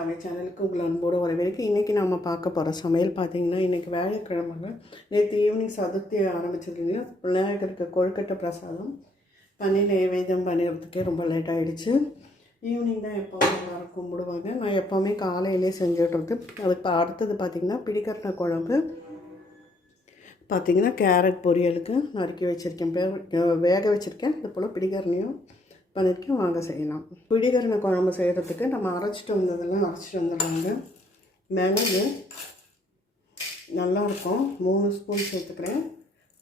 தமிழ் சேனலுக்கு உங்களை அன்போடு வரவேற்கு இன்றைக்கி நம்ம பார்க்க போகிற சமையல் பார்த்தீங்கன்னா இன்றைக்கி வேலைக்கிழமைங்க நேற்று ஈவினிங் சதுர்த்தி ஆரம்பிச்சிருக்கீங்க. விநாயகருக்கு கொழுக்கட்டை பிரசாதம் பண்ணி நைவேதம் பண்ணுறதுக்கே ரொம்ப லேட் ஆகிடுச்சு ஈவினிங் தான் எப்போவும் எல்லோரும் கும்பிடுவாங்க. நான் எப்போவுமே காலையிலே செஞ்சிடுறது. அதுக்கு அடுத்தது பார்த்திங்கன்னா பிடிக்கட்டின குழம்பு. பார்த்திங்கன்னா கேரட் பொரியலுக்கு நறுக்கி வச்சுருக்கேன். வேக வச்சுருக்கேன். அது போல் பிடிக்கரணையும் பண்ணியிருக்கேன் வாங்க செய்யலாம். பிடிகரண குழம்பு செய்கிறதுக்கு நம்ம அரைச்சிட்டு வந்ததெல்லாம் அரைச்சிட்டு வந்துடுறாங்க மிளகு நல்லாயிருக்கும் மூணு ஸ்பூன் சேர்த்துக்கிறேன்.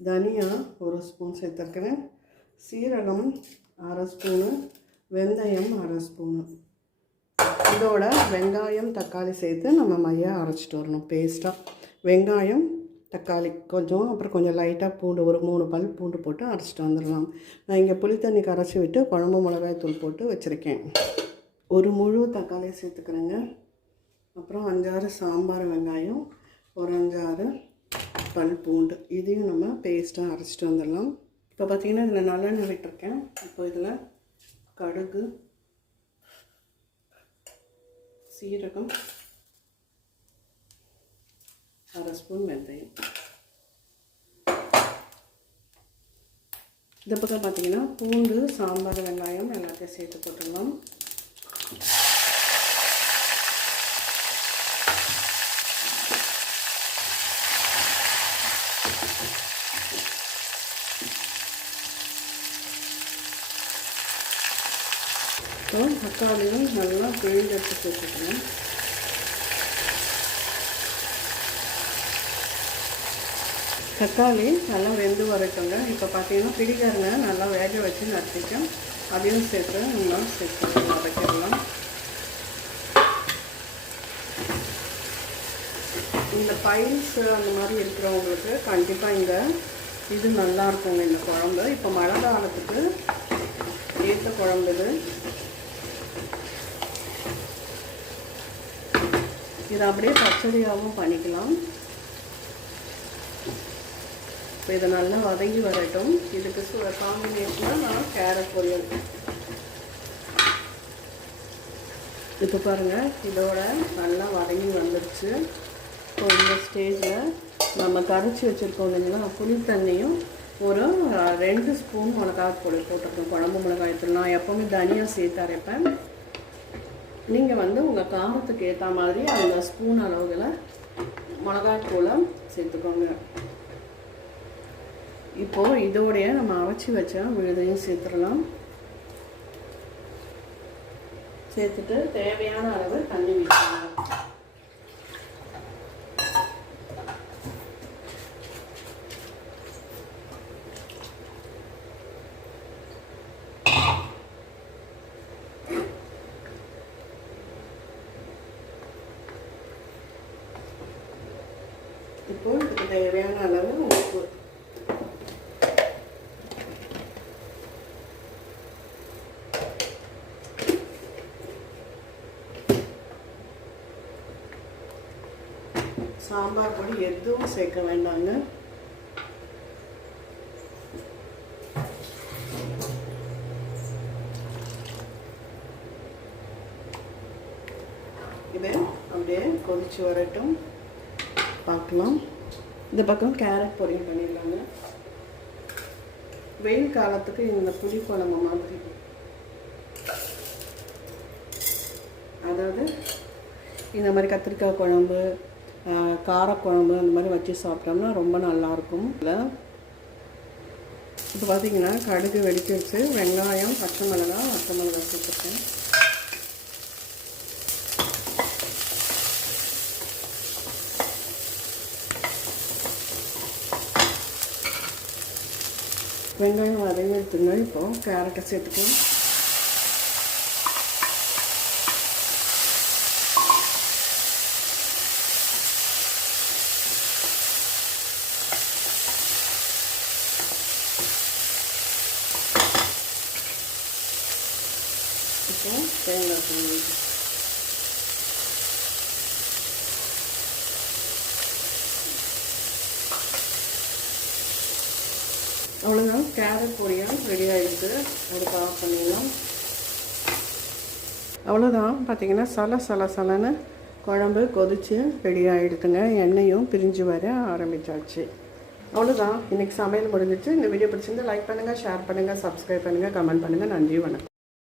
தனியா ஒரு ஸ்பூன் சேர்த்துருக்கிறேன் சீரகம் அரை ஸ்பூனு வெந்தயம் அரை ஸ்பூனு. இதோட வெங்காயம் தக்காளி சேர்த்து நம்ம மையாக அரைச்சிட்டு வரணும் பேஸ்ட்டாக வெங்காயம் தக்காளி கொஞ்சம் அப்புறம் கொஞ்சம் லைட்டாக பூண்டு ஒரு மூணு பல் பூண்டு போட்டு அரைச்சிட்டு வந்துடலாம். நான் இங்கே புளி தண்ணி கரைச்சி விட்டு குழம்பு மிளகாய் தூள் போட்டு வச்சுருக்கேன். ஒரு முழு தக்காளி சேர்த்துக்கிறேங்க. அப்புறம் அஞ்சாறு சாம்பார் வெங்காயம் ஒரு அஞ்சாறு பல் பூண்டு. இதையும் நம்ம பேஸ்ட்டாக அரைச்சிட்டு வந்துடலாம். இப்போ பார்த்திங்கன்னா இதில் நல்லெண்ணெய் விட்டுருக்கேன் இப்போ இதில் கடுகு சீரகம் அரை ஸ்பூன் வெந்தயம் இந்த பக்கம் பார்த்தீங்கன்னா பூண்டு சாம்பார் வெங்காயம் எல்லாத்தையும் சேர்த்து போட்டுடலாம் இப்போ தக்காளியும் நல்லா பிழிஞ்செடுத்து சேர்த்துக்கணும். தக்காளி நல்லா வெந்து வரட்டுங்க. இப்போ பார்த்தீங்கன்னா பிடிக்காருங்க நல்லா வேக வச்சு நறுத்திக்கும் அதையும் சேர்த்து நல்லா சேர்த்து வதக்கிடலாம். இந்த பைல்ஸ் அந்த மாதிரி இருக்கிறவங்களுக்கு கண்டிப்பாக இந்த இது நல்லா இருக்குங்க இந்த குழம்பு. இப்போ மழை காலத்துக்கு ஏற்ற குழம்பு இது. இதை அப்படியே பச்சடியாகவும் பண்ணிக்கலாம். இப்போ இதை நல்லா வதங்கி வரட்டும். இதுக்கு சு காம்பினேஷனாக நான் கேரட் பொரியல். இப்போ பாருங்கள் இதோட நல்லா வதங்கி வந்துடுச்சு இப்போ இந்த ஸ்டேஜில் நம்ம கரைச்சி வச்சுருக்கோம் இல்லைங்களா புளி தண்ணியும் ஒரு ரெண்டு ஸ்பூன் மிளகாய் பொடி போட்டிருக்கோம். குழம்பு மிளகாய் தூள். நான் எப்போவுமே தனியாக சேர்த்து அரைப்பேன். நீங்கள் வந்து உங்கள் காரத்துக்கு ஏற்ற மாதிரி அந்த ஸ்பூன் அளவுகளை மிளகாய் தூளை சேர்த்துக்கோங்க. இப்போது இதோடைய நம்ம அரைச்சி வச்சா விழுதையும் சேர்த்துடலாம். சேர்த்துட்டு தேவையான அளவு தண்ணி விட்டுருங்க இப்போ இதுக்கு தேவையான அளவு சாம்பார் பொடி எதுவும் சேர்க்க வேண்டாங்க. இது அப்படியே கொதிச்சு வரட்டும். பார்க்கலாம். இந்த பக்கம் கேரட் பொரியல் பண்ணிடலாங்க. வெயில் காலத்துக்கு இந்த புளி குழம்பு மாதிரி. அதாவது இந்த மாதிரி கத்திரிக்காய் குழம்பு காரக்குழம்பு அந்த மாதிரி வச்சு சாப்பிட்டோம்னா ரொம்ப நல்லாயிருக்கும். இல்லை. இப்போ பார்த்தீங்கன்னா கடுகு வெடிக்க வச்சு வெங்காயம் பச்சை மிளகாய் பச்சை மிளகாய் சேர்த்துருக்கேன். வெங்காயம் வதங்கி எடுத்துங்க இப்போ கேரட்டை சேர்த்துக்கலாம். இப்போ தேங்காய் பூ அவ்வளோதான் கேரட் பொரியல் ரெடி ஆகிடுது அதுக்கு ஆஃப் பண்ணிடலாம். அவ்வளோதான் பார்த்தீங்கன்னா சல சல சலன்னு குழம்பு கொதித்து ரெடி ஆகிடுதுங்க எண்ணெயும் பிரிஞ்சு வர ஆரம்பிச்சாச்சு. அவ்வளோதான் இன்றைக்கி சமையல் முடிஞ்சிச்சு. இந்த வீடியோ பிடிச்சிருந்து லைக் பண்ணுங்கள் ஷேர் பண்ணுங்கள் சப்ஸ்கிரைப் பண்ணுங்கள் கமெண்ட் பண்ணுங்கள் நன்றி வணக்கம்.